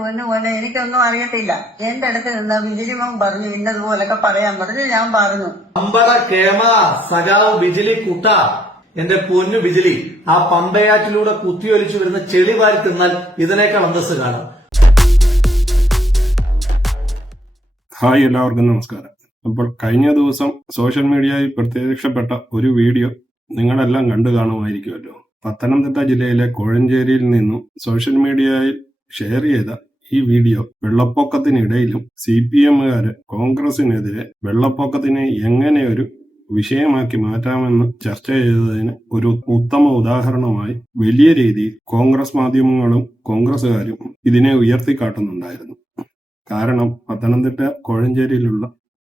പൊന്നു പോലെ എനിക്കൊന്നും അറിയത്തില്ല. എന്റെ അടുത്ത് നിന്ന് ബിജിലിമോൻ പറഞ്ഞു ഇന്നതുപോലൊക്കെ പറയാൻ പറഞ്ഞു. ഞാൻ പറഞ്ഞു അമ്പട കേമ സഖാവ് ബിജിലി കുട്ട, എന്റെ പൊന്നു ബിജിലി, ആ പമ്പയാറ്റിലൂടെ കുത്തിയൊലിച്ചു വരുന്ന ചെളി വാരി തിന്നാൽ ഇതിനേക്കാൾ അന്തസ് കാണാം. ഹായ്, എല്ലാവർക്കും നമസ്കാരം. അപ്പോൾ കഴിഞ്ഞ ദിവസം സോഷ്യൽ മീഡിയയിൽ പ്രത്യക്ഷപ്പെട്ട ഒരു വീഡിയോ നിങ്ങളെല്ലാം കണ്ടു കാണുമായിരിക്കുമല്ലോ. പത്തനംതിട്ട ജില്ലയിലെ കോഴഞ്ചേരിയിൽ നിന്നും സോഷ്യൽ മീഡിയയിൽ ഷെയർ ചെയ്ത ഈ വീഡിയോ വെള്ളപ്പൊക്കത്തിനിടയിലും CPM-കാര് കോൺഗ്രസിനെതിരെ വെള്ളപ്പൊക്കത്തിനെ എങ്ങനെ ഒരു വിഷയമാക്കി മാറ്റാമെന്ന് ചർച്ച ചെയ്തതിന് ഒരു ഉത്തമ ഉദാഹരണമായി വലിയ രീതിയിൽ കോൺഗ്രസ് മാധ്യമങ്ങളും കോൺഗ്രസുകാരും ഇതിനെ ഉയർത്തിക്കാട്ടുന്നുണ്ടായിരുന്നു. കാരണം പത്തനംതിട്ട കോഴഞ്ചേരിയിലുള്ള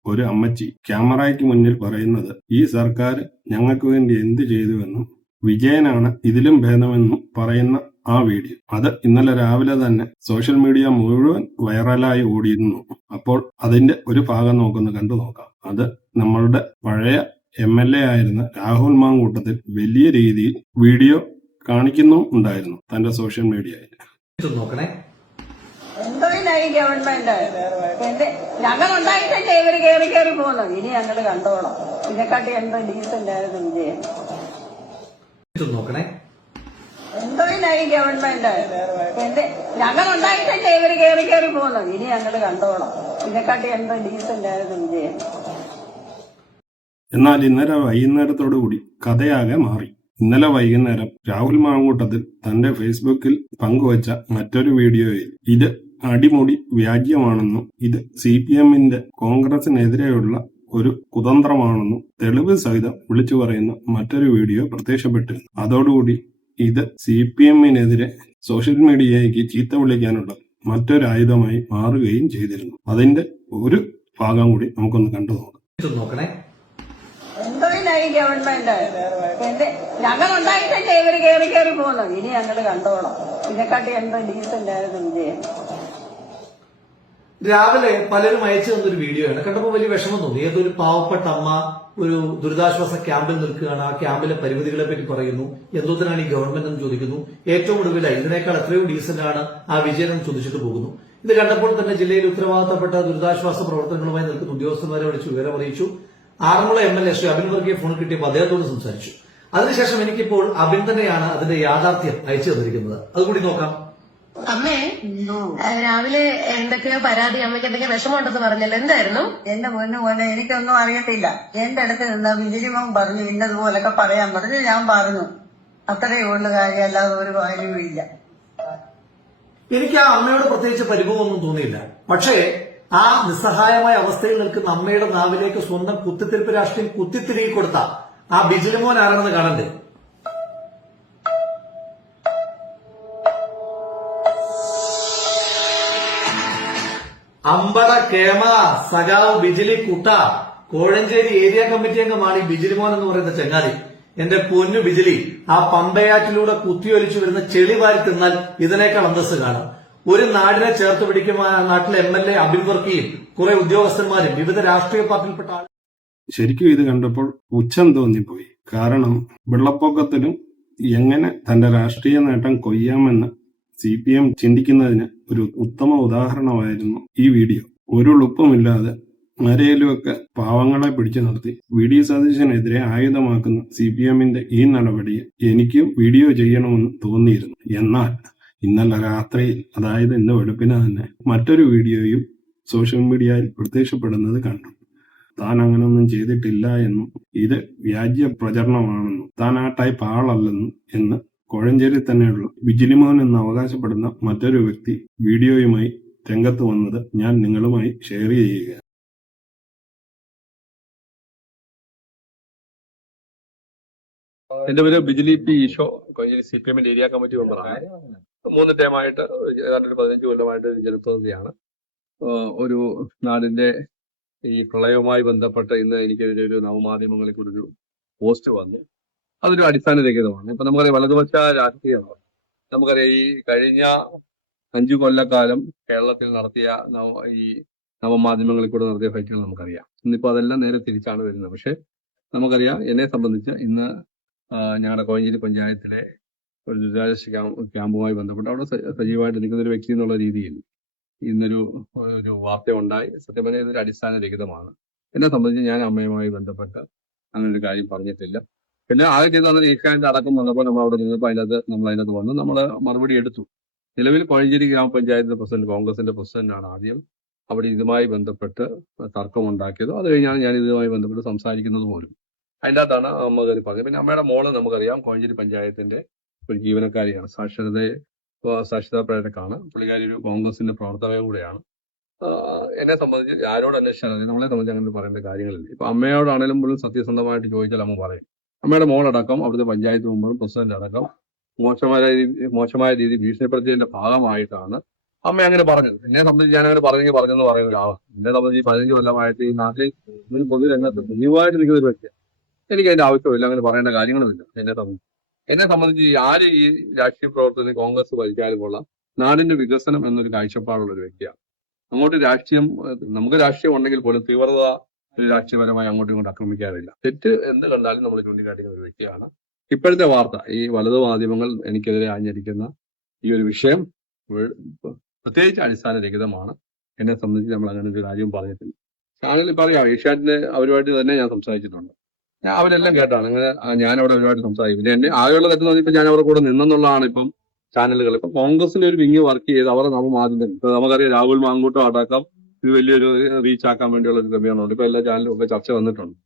ഒരു അമ്മച്ചി ക്യാമറയ്ക്ക് മുന്നിൽ പറയുന്നത് ഈ സർക്കാർ ഞങ്ങൾക്ക് വേണ്ടി എന്ത് ചെയ്തുവെന്നും വിജയനാണ് ഇതിലും ഭേദമെന്നും പറയുന്ന ആ വീഡിയോ, അത് ഇന്നലെ രാവിലെ തന്നെ സോഷ്യൽ മീഡിയ മുഴുവൻ വൈറലായി ഓടിയിരുന്നു. അപ്പോൾ അതിന്റെ ഒരു ഭാഗം നമുക്കൊന്ന് കണ്ടു നോക്കാം. അത് നമ്മളുടെ പഴയ MLA ആയിരുന്ന രാഹുൽ മാങ്കൂട്ടത്തിൽ വലിയ രീതിയിൽ വീഡിയോ കാണിക്കുന്നും ഉണ്ടായിരുന്നു തന്റെ സോഷ്യൽ മീഡിയയിൽ. നോക്കണേ, എന്തോ ഈ ഗവൺമെന്റ് ഞങ്ങൾ ഉണ്ടായിട്ടല്ലേ ഇവര് കയറി പോകുന്നത്. ഇനി ഞങ്ങൾ കണ്ടോളാം. ഇതിനെക്കാട്ടി എന്തോ ഡീസന്റ് ആയിരുന്നു വിജയൻ. നോക്കണേ, എന്തോ ഈ ഗവൺമെന്റ് ഞങ്ങൾ ഉണ്ടായിട്ടല്ലേ ഇവര് കയറി പോകുന്നത്. ഇനി ഞങ്ങൾ കണ്ടോളാം. ഇതിനെക്കാട്ടി എന്തോ ഡീസന്റ് ആയിരുന്നു വിജയൻ. എന്നാൽ ഇന്നലെ വൈകുന്നേരത്തോടുകൂടി കഥയാകെ മാറി. ഇന്നലെ വൈകുന്നേരം രാഹുൽ മാങ്കൂട്ടത്തിൽ തന്റെ ഫേസ്ബുക്കിൽ പങ്കുവച്ച മറ്റൊരു വീഡിയോയിൽ ഇത് അടിമുടി വ്യാജ്യമാണെന്നും ഇത് CPM-ന്റെ കോൺഗ്രസിനെതിരെയുള്ള ഒരു കുതന്ത്രമാണെന്നും തെളിവ് സഹിതം വിളിച്ചു പറയുന്ന മറ്റൊരു വീഡിയോ പ്രത്യക്ഷപ്പെട്ടിരുന്നു. അതോടുകൂടി ഇത് CPM-നെതിരെ സോഷ്യൽ മീഡിയയ്ക്ക് ചീത്ത വിളിക്കാനുള്ള മറ്റൊരായുധമായി മാറുകയും ചെയ്തിരുന്നു. അതിന്റെ ഒരു ഭാഗം കൂടി നമുക്കൊന്ന് കണ്ടു നോക്കണേ. എന്തോ ഈ ഗവൺമെന്റ് ഞങ്ങൾ ഉണ്ടായിട്ടല്ലേ ഇവര് കയറി പോകുന്നത്. ഇനി ഞങ്ങൾ കണ്ടോളാം. ഇതിനെക്കാട്ടി എന്തോ ഡീസന്റ് ആയിരുന്നു വിജയൻ. രാവിലെ പലരും അയച്ചു തന്നൊരു വീഡിയോ ആണ്. കണ്ടപ്പോൾ വലിയ വിഷമം തോന്നി. ഏതൊരു പാവപ്പെട്ട അമ്മ ഒരു ദുരിതാശ്വാസ ക്യാമ്പിൽ നിൽക്കുകയാണ്. ആ ക്യാമ്പിലെ പരിമിതികളെ പറ്റി പറയുന്നു. എന്തോത്തിനാണ് ഈ ഗവൺമെന്റ് എന്ന് ചോദിക്കുന്നു. ഏറ്റവും ഒടുവിലായി ഇതിനേക്കാൾ എത്രയോ ഡീസന്റ് ആണ് ആ വിജയൻ എന്ന് ചോദിച്ചിട്ട് പോകുന്നു. ഇത് കണ്ടപ്പോൾ തന്നെ ജില്ലയിൽ ഉത്തരവാദിത്തപ്പെട്ട ദുരിതാശ്വാസ പ്രവർത്തനങ്ങളുമായി നിൽക്കുന്ന ഉദ്യോഗസ്ഥന്മാരെ വിളിച്ച് വിവരം അറിയിച്ചു. ആറന്മുള MLA ശ്രീ അബിൻ വർഗീയെ ഫോൺ കിട്ടിയപ്പോൾ അദ്ദേഹത്തോട് സംസാരിച്ചു. അതിനുശേഷം എനിക്കിപ്പോൾ അബിൻ തന്നെയാണ് അതിന്റെ യാഥാർത്ഥ്യം അയച്ചു തന്നിരിക്കുന്നത്. അതുകൂടി നോക്കാം. അമ്മേ, രാവിലെ എന്തൊക്കെയോ പരാതി, അമ്മയ്ക്ക് എന്തൊക്കെയോ വിഷമമുണ്ടെന്ന് പറഞ്ഞല്ലോ, എന്തായിരുന്നു? എന്റെ പൊന്നു പോലെ എനിക്കൊന്നും അറിയത്തില്ല. എന്റെ അടുത്ത് നിന്ന് ബിജിലിമോൻ പറഞ്ഞു ഇന്നതുപോലൊക്കെ പറയാൻ പറഞ്ഞു. ഞാൻ പറഞ്ഞു അത്രയേ ഉള്ളു കാര്യം, അല്ലാതെ ഒരു കാര്യവും ഇല്ല. എനിക്ക് ആ അമ്മയോട് പ്രത്യേകിച്ച് പരിഭവമൊന്നും തോന്നിയില്ല. പക്ഷേ ആ നിസ്സഹായമായ അവസ്ഥയിൽ നിൽക്കുന്ന അമ്മയുടെ നാവിലേക്ക് സ്വന്തം കുത്തിത്തിരിപ്പ് രാഷ്ട്രീയം കുത്തിത്തിരികെ കൊടുത്ത ആ ബിജിലിമോൻ ആരാണെന്ന് കാണണ്ടേ? അമ്പട കേമ സഖാവ് ബിജിലി കുട്ട, കോഴഞ്ചേരി ഏരിയ കമ്മിറ്റി അംഗമാണ് ഈ ബിജിലിമോൻ എന്ന് പറയുന്ന ചങ്ങാതി. എന്റെ പൊന്നു ബിജിലി, ആ പമ്പയാറ്റിലൂടെ കുത്തിയൊലിച്ചു വരുന്ന ചെളി വാരി തിന്നാൽ ഇതിനേക്കാൾ അന്തസ് കാണാം. ഒരു നാടിനെ ചേർത്ത് പിടിക്കുമ്പോൾ നാട്ടിലെ MLA അബിൻ വർക്കിയും കുറെ ഉദ്യോഗസ്ഥന്മാരും വിവിധ രാഷ്ട്രീയ പാർട്ടിയിൽപ്പെട്ട ആൾ. ശരിക്കും ഇത് കണ്ടപ്പോൾ പുച്ഛം തോന്നിപ്പോയി. കാരണം വെള്ളപ്പൊക്കത്തിലും എങ്ങനെ തന്റെ രാഷ്ട്രീയ നേട്ടം കൊയ്യാമെന്ന് CPM ചിന്തിക്കുന്നതിന് ഒരു ഉത്തമ ഉദാഹരണമായിരുന്നു ഈ വീഡിയോ. ഒരു ഉളുപ്പുമില്ലാതെ മരയിലുമൊക്കെ പാവങ്ങളെ പിടിച്ചു നിർത്തി VD സതീശനെതിരെ ആയുധമാക്കുന്ന CPM-ന്റെ ഈ നടപടിയെ എനിക്കും വീഡിയോ ചെയ്യണമെന്ന് തോന്നിയിരുന്നു. എന്നാൽ ഇന്നലെ രാത്രിയിൽ, അതായത് ഇന്ന് വെളുപ്പിന് തന്നെ മറ്റൊരു വീഡിയോയും സോഷ്യൽ മീഡിയയിൽ പ്രത്യക്ഷപ്പെടുന്നത് കണ്ടു. താൻ അങ്ങനൊന്നും ചെയ്തിട്ടില്ല എന്നും ഇത് വ്യാജ്യ പ്രചരണമാണെന്നും താൻ ആ ടൈപ്പ് ആളല്ലെന്നും എന്ന് കോഴഞ്ചേരി തന്നെയുള്ള ബിജിലിമോൻ എന്ന് അവകാശപ്പെടുന്ന മറ്റൊരു വ്യക്തി വീഡിയോയുമായി രംഗത്ത് വന്നത് ഞാൻ നിങ്ങളുമായി ഷെയർ ചെയ്യുകയാണ്. എന്റെ പേര് ബിജിലി P. ഈശോ, കോഴഞ്ചേരി CPM-ന്റെ ഏരിയ കമ്മിറ്റി മെമ്പറാണ്. 3 ടൈമായിട്ട് ഏതാണ്ട് 15 കൊല്ലമായിട്ട് ജനപ്രതിനിധിയാണ്. ഒരു നാടിന്റെ ഈ പ്രളയവുമായി ബന്ധപ്പെട്ട് ഇന്ന് എനിക്കെതിരെ ഒരു നവമാധ്യമങ്ങളിൽ കൂടി ഒരു പോസ്റ്റ് വന്നു. അതൊരു അടിസ്ഥാനരഹിതമാണ്. ഇപ്പൊ നമുക്കറിയാം, വലതുപക്ഷ രാഷ്ട്രീയമാണ്. നമുക്കറിയാം, ഈ കഴിഞ്ഞ 5 കൊല്ലക്കാലം കേരളത്തിൽ നടത്തിയ ഈ നവമാധ്യമങ്ങളിൽ കൂടെ നടത്തിയ ഫൈറ്റുകൾ നമുക്കറിയാം. ഇന്നിപ്പോ അതെല്ലാം നേരെ തിരിച്ചാണ് വരുന്നത്. പക്ഷെ നമുക്കറിയാം, എന്നെ സംബന്ധിച്ച് ഇന്ന് ഞങ്ങളുടെ കോഴഞ്ചേരി പഞ്ചായത്തിലെ ഒരു ദുരിതാശ്വാസ ക്യാമ്പുമായി ബന്ധപ്പെട്ട് അവിടെ സജീവമായിട്ട് നിൽക്കുന്ന ഒരു വ്യക്തി എന്നുള്ള രീതിയിൽ ഇന്നൊരു വാർത്ത ഉണ്ടായി. സത്യം പറഞ്ഞാൽ ഇതൊരു അടിസ്ഥാനരഹിതമാണ്. എന്നെ സംബന്ധിച്ച് ഞാൻ അമ്മയുമായി ബന്ധപ്പെട്ട് അങ്ങനെ ഒരു കാര്യം പറഞ്ഞിട്ടില്ല. പിന്നെ ആകെ ചെയ്താണ് ഏഷ്യാനെറ്റ് അടക്കം വന്നപ്പോൾ നമ്മൾ അവിടെ നിന്നപ്പോൾ അതിനകത്ത് വന്നു നമ്മൾ മറുപടി എടുത്തു. നിലവിൽ കോഴഞ്ചേരി ഗ്രാമപഞ്ചായത്തിന്റെ പ്രസിഡന്റ് കോൺഗ്രസിന്റെ പ്രസിഡന്റാണ് ആദ്യം അവിടെ ഇതുമായി ബന്ധപ്പെട്ട് തർക്കമുണ്ടാക്കിയത്. അത് കഴിഞ്ഞാണ് ഞാൻ ഇതുമായി ബന്ധപ്പെട്ട് സംസാരിക്കുന്നത് പോലും. അതിൻ്റെ അകത്താണ് അമ്മ കയറി പറഞ്ഞത്. പിന്നെ അമ്മയുടെ മോള് നമുക്കറിയാം കോഴഞ്ചേരി പഞ്ചായത്തിന്റെ ഒരു ജീവനക്കാരിയാണ്, സാക്ഷരതാ പ്രേരക്കാണ്. പുള്ളിക്കാരി ഒരു കോൺഗ്രസിന്റെ പ്രവർത്തകയും കൂടെയാണ്. എന്നെ സംബന്ധിച്ച് ആരോട് അന്വേഷിച്ചാൽ നമ്മളെ സംബന്ധിച്ച് അങ്ങനെ പറയേണ്ട കാര്യങ്ങളില്ല. ഇപ്പൊ അമ്മയോടാണെങ്കിലും പോലും സത്യസന്ധമായിട്ട് ചോദിച്ചാൽ അമ്മ പറയും. അമ്മയുടെ മോളടക്കം അവിടുത്തെ പഞ്ചായത്ത് മെമ്പറും പ്രസിഡന്റ് അടക്കം മോശമായ രീതി ഭീഷണിപ്പെടുത്തിയതിന്റെ ഭാഗമായിട്ടാണ് അമ്മ അങ്ങനെ പറഞ്ഞത്. എന്നെ സംബന്ധിച്ച് ഞാൻ അങ്ങനെ പറഞ്ഞെന്ന് പറയുന്ന ഒരാളാണ്. എന്നെ സംബന്ധിച്ച് 15 കൊല്ലമായിട്ട് ഈ നാട്ടിൽ ഒരു പൊതുരംഗത്ത് സജീവമായിട്ട് നിൽക്കുന്ന ഒരു വ്യക്തിയാണ്. എനിക്ക് അതിന്റെ ആവശ്യമില്ല, അങ്ങനെ പറയേണ്ട കാര്യങ്ങളുമില്ല. എന്നെ സംബന്ധിച്ച് ആര് ഈ രാഷ്ട്രീയ പ്രവർത്തനം കോൺഗ്രസ് ഭരിച്ചാലും കൊള്ളാം, നാടിന്റെ വികസനം എന്നൊരു കാഴ്ചപ്പാടുള്ള ഒരു വ്യക്തിയാണ്. അങ്ങോട്ട് നമുക്ക് രാഷ്ട്രീയം ഉണ്ടെങ്കിൽ പോലും തീവ്രത രാഷ്ട്രീയപരമായി അങ്ങോട്ടും ഇങ്ങോട്ട് ആക്രമിക്കാറില്ല. തെറ്റ് എന്ത് കണ്ടാലും നമ്മൾ ചൂണ്ടിക്കാട്ടിക്കുന്ന ഒരു വ്യക്തിയാണ്. ഇപ്പോഴത്തെ വാർത്ത, ഈ വലതു മാധ്യമങ്ങൾ എനിക്കെതിരെ ആഞ്ഞടിക്കുന്ന ഈ ഒരു വിഷയം പ്രത്യേകിച്ച് അടിസ്ഥാനരഹിതമാണ്. എന്നെ സംബന്ധിച്ച് നമ്മൾ അങ്ങനെ ഒരു കാര്യവും പറഞ്ഞിട്ടില്ല. ചാനലിൽ പറയാം, ഏഷ്യാനെറ്റിന്റെ അവരുമായിട്ട് തന്നെ ഞാൻ സംസാരിച്ചിട്ടുണ്ട്. അവരെല്ലാം കേട്ടാണ് അങ്ങനെ ഞാൻ അവിടെ ഒരുപാട് സംസാരിക്കും. പിന്നെ എന്നെ ആകെയുള്ള തെറ്റെന്ന് പറഞ്ഞാൽ ഞാൻ അവരുടെ കൂടെ നിന്നെന്നുള്ളതാണ് ഇപ്പം ചാനലുകൾ. ഇപ്പൊ കോൺഗ്രസിന്റെ ഒരു വിങ് വർക്ക് ചെയ്ത് അവരെ നവമാധ്യമം, ഇപ്പൊ നമുക്കറിയാം രാഹുൽ മാങ്കൂട്ടം അടക്കം ഇത് വലിയൊരു റീച്ച് ആക്കാൻ വേണ്ടിയുള്ള ഒരു ക്രമീകരണമുണ്ട്. ഇപ്പൊ എല്ലാ ചാനലും ഒക്കെ ചർച്ച വന്നിട്ടുണ്ട്.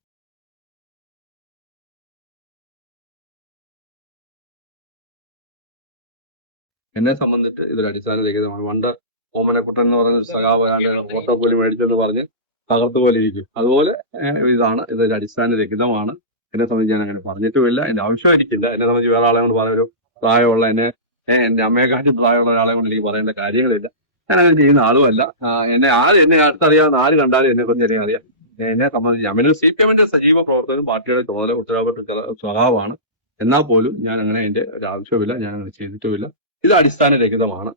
എന്നെ സംബന്ധിച്ച് ഇതൊരു അടിസ്ഥാനരഹിതമാണ്. പണ്ട് ഓമനക്കുട്ടൻ എന്ന് പറയുന്ന സഖാവ് ഓട്ടോ കൂലി മേടിച്ചെന്ന് പറഞ്ഞ് തകർത്ത് പോലെ ഇരിക്കും. അതുപോലെ ഇതൊരു അടിസ്ഥാനരഹിതമാണ്. എന്നെ സംബന്ധിച്ച് ഞാൻ അങ്ങനെ പറഞ്ഞിട്ടുമില്ല, എന്റെ ആവശ്യമായിരിക്കില്ല. എന്നെ സംബന്ധിച്ച് വേറെ ആളെ കൊണ്ട് പറയുന്ന പ്രായമുള്ള എന്റെ അമ്മയെക്കാട്ടി പ്രായമുള്ള ഒരാളെ കൊണ്ട് എനിക്ക് പറയേണ്ട കാര്യങ്ങളില്ല. ഞാൻ അങ്ങനെ ചെയ്യുന്ന ആളുമല്ല. എന്നെ അടുത്തറിയാവുന്ന ആര് കണ്ടാലും എന്നെ കുറിച്ച് എനിക്കറിയാം. എന്നെ സംബന്ധിച്ച് ഞാൻ CPM-ന്റെ സജീവ പ്രവർത്തനം, പാർട്ടിയുടെ ചുമതല ഉത്തരവാദിത്ത സ്വഭാവമാണ്. എന്നാൽ പോലും ഞാൻ അങ്ങനെ എന്റെ ഒരു ആവശ്യമില്ല, ഞാൻ അങ്ങനെ ചെയ്തിട്ടുമില്ല. ഇത് അടിസ്ഥാനരഹിതമാണ്.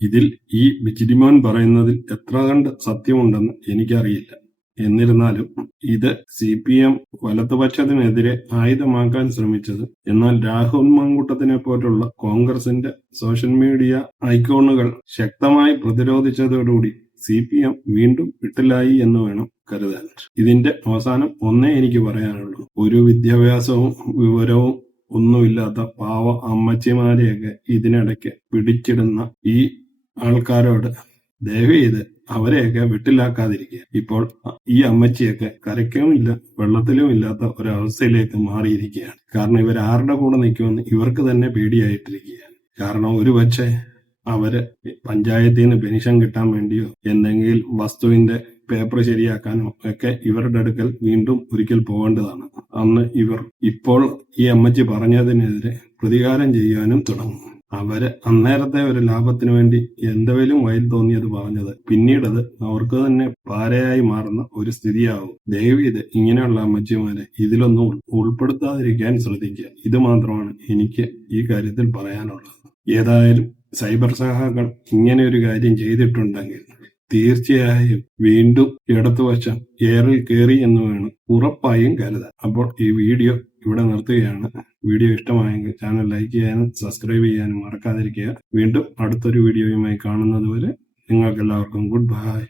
ഇതിൽ ഈ ബിജിലിമോൻ പറയുന്നതിൽ എത്ര കണ്ട് സത്യമുണ്ടെന്ന് എനിക്കറിയില്ല. എന്നിരുന്നാലും ഇത് CPM വലതുപക്ഷത്തിനെതിരെ ആയുധമാക്കാൻ ശ്രമിച്ചത്, എന്നാൽ രാഹുൽ മാങ്കൂട്ടത്തിനെ പോലുള്ള കോൺഗ്രസിന്റെ സോഷ്യൽ മീഡിയ ഐക്കോണുകൾ ശക്തമായി പ്രതിരോധിച്ചതോടുകൂടി CPM വീണ്ടും വിട്ടലായി എന്ന് വേണം കരുതാൻ. ഇതിന്റെ അവസാനം ഒന്നേ എനിക്ക് പറയാനുള്ളൂ, ഒരു വിദ്യാഭ്യാസവും വിവരവും ഒന്നുമില്ലാത്ത പാവ അമ്മച്ചിമാരെയൊക്കെ ഇതിനിടയ്ക്ക് പിടിച്ചിടുന്ന ഈ ആൾക്കാരോട് ദയവ് ചെയ്ത് അവരെയൊക്കെ വിട്ടിലാക്കാതിരിക്കുക. ഇപ്പോൾ ഈ അമ്മച്ചിയൊക്കെ കരയ്ക്കും ഇല്ല വെള്ളത്തിലും ഇല്ലാത്ത ഒരവസ്ഥയിലേക്ക് മാറിയിരിക്കുകയാണ്. കാരണം ഇവർ ആരുടെ കൂടെ നിൽക്കുമെന്ന് ഇവർക്ക് തന്നെ പേടിയായിട്ടിരിക്കുകയാണ്. കാരണം ഒരുപക്ഷെ അവര് പഞ്ചായത്തിൽ നിന്ന് പെൻഷൻ കിട്ടാൻ വേണ്ടിയോ എന്തെങ്കിലും വസ്തുവിന്റെ പേപ്പർ ശരിയാക്കാനോ ഒക്കെ ഇവരുടെ അടുക്കൽ വീണ്ടും ഒരിക്കൽ പോകേണ്ടതാണ്. അന്ന് ഇപ്പോൾ ഈ അമ്മച്ചി പറഞ്ഞതിനെതിരെ പ്രതികാരം ചെയ്യാനും തുടങ്ങും. അവര് അന്നേരത്തെ ഒരു ലാഭത്തിന് വേണ്ടി എന്തെങ്കിലും വയൽ തോന്നിയത് പറഞ്ഞത് പിന്നീടത് അവർക്ക് തന്നെ പാരയായി മാറുന്ന ഒരു സ്ഥിതിയാവും. ദയവീത് ഇങ്ങനെയുള്ള അമ്മച്ചിമാരെ ഇതിലൊന്നും ഉൾപ്പെടുത്താതിരിക്കാൻ ശ്രദ്ധിക്കുക. ഇത് മാത്രമാണ് എനിക്ക് ഈ കാര്യത്തിൽ പറയാനുള്ളത്. ഏതായാലും സൈബർ സഹാക്കൾ ഇങ്ങനെ ഒരു കാര്യം ചെയ്തിട്ടുണ്ടെങ്കിൽ തീർച്ചയായും വീണ്ടും ഇടതുവശം ഏറിൽ കയറി എന്ന് വേണം ഉറപ്പായും കരുതാൻ. അപ്പോൾ ഈ വീഡിയോ ഇവിടെ നിർത്തുകയാണ്. വീഡിയോ ഇഷ്ടമായെങ്കിൽ ചാനൽ ലൈക്ക് ചെയ്യാനും സബ്സ്ക്രൈബ് ചെയ്യാനും മറക്കാതിരിക്കുക. വീണ്ടും അടുത്തൊരു വീഡിയോയുമായി കാണുന്നത് വരെ നിങ്ങൾക്കെല്ലാവർക്കും ഗുഡ് ബൈ.